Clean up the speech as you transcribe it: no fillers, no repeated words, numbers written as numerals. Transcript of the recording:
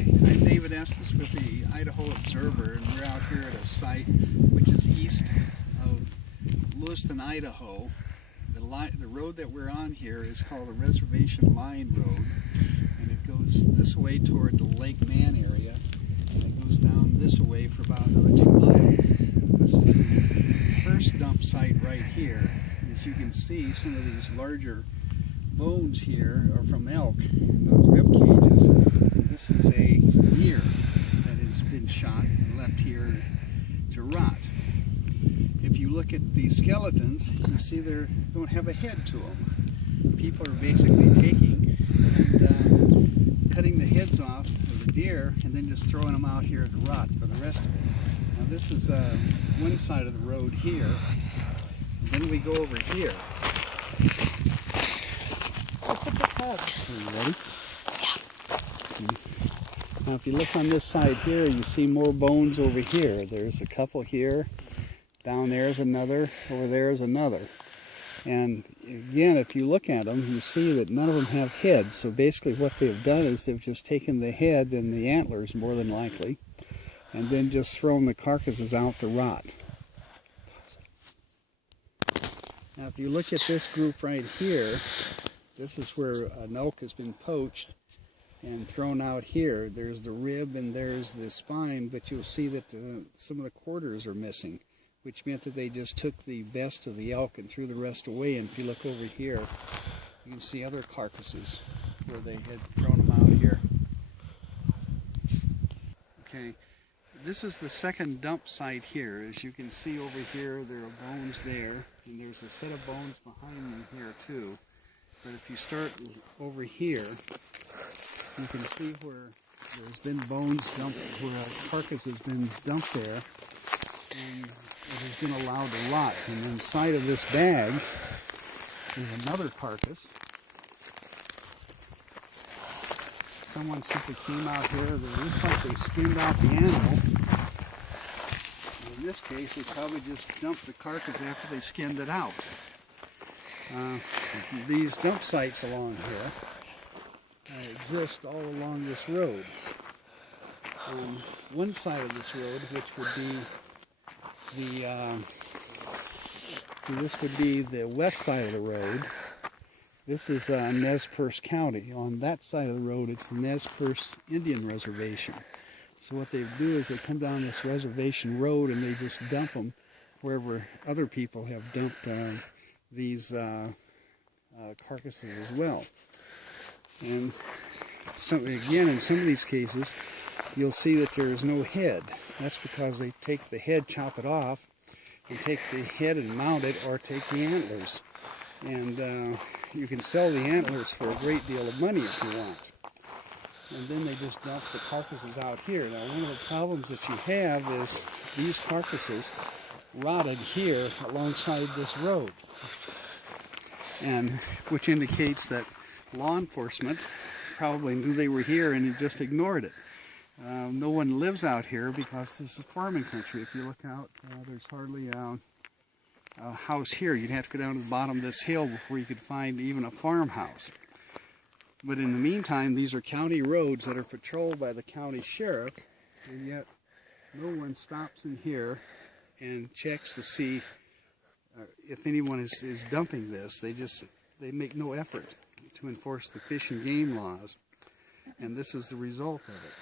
I'm David Estes with the Idaho Observer, and we're out here at a site which is east of Lewiston, Idaho. The road that we're on here is called the Reservation Line Road, and it goes this way toward the Lake Mann area, and it goes down this way for about another 2 miles. This is the first dump site right here. As you can see, some of these larger bones here are from elk, those rib cages. This is a deer that has been shot and left here to rot. If you look at the skeletons, you see they don't have a head to them. People are basically taking and cutting the heads off of the deer and then just throwing them out here to rot for the rest of it. Now this is one side of the road here. And then we go over here. What's a big hug? Are you ready? Yeah. Now if you look on this side here, you see more bones over here. There's a couple here. Down there's another. Over there is another. And again, if you look at them, you see that none of them have heads. So basically what they've done is they've just taken the head and the antlers, more than likely, and then just thrown the carcasses out to rot. Now if you look at this group right here, this is where an elk has been poached and thrown out here. There's the rib and there's the spine, but you'll see that some of the quarters are missing, which meant that they just took the best of the elk and threw the rest away. And if you look over here, you can see other carcasses where they had thrown them out here. Okay, this is the second dump site here. As you can see over here, there are bones there, and there's a set of bones behind me here too. But if you start over here, you can see where there's been bones dumped, where a carcass has been dumped there, and it has been allowed to rot. And inside of this bag is another carcass. Someone simply came out here. It looks like they skinned out the animal. In this case, they probably just dumped the carcass after they skinned it out. These dump sites along here exist all along this road. On one side of this road, which would be this would be the west side of the road. This is Nez Perce County. On that side of the road, it's the Nez Perce Indian Reservation. So what they do is they come down this reservation road and they just dump them wherever other people have dumped these carcasses as well. And so again, in some of these cases, you'll see that there is no head. That's because they take the head, chop it off, and take the head and mount it, or take the antlers. And you can sell the antlers for a great deal of money if you want. And then they just dump the carcasses out here. Now, one of the problems that you have is these carcasses rotted here alongside this road, and which indicates that law enforcement probably knew they were here and just ignored it. No one lives out here because this is farming country. If you look out, there's hardly a house here. You'd have to go down to the bottom of this hill before you could find even a farmhouse. But in the meantime, these are county roads that are patrolled by the county sheriff, and yet no one stops in here and checks to see if anyone is dumping this. They make no effort to enforce the fish and game laws, and this is the result of it.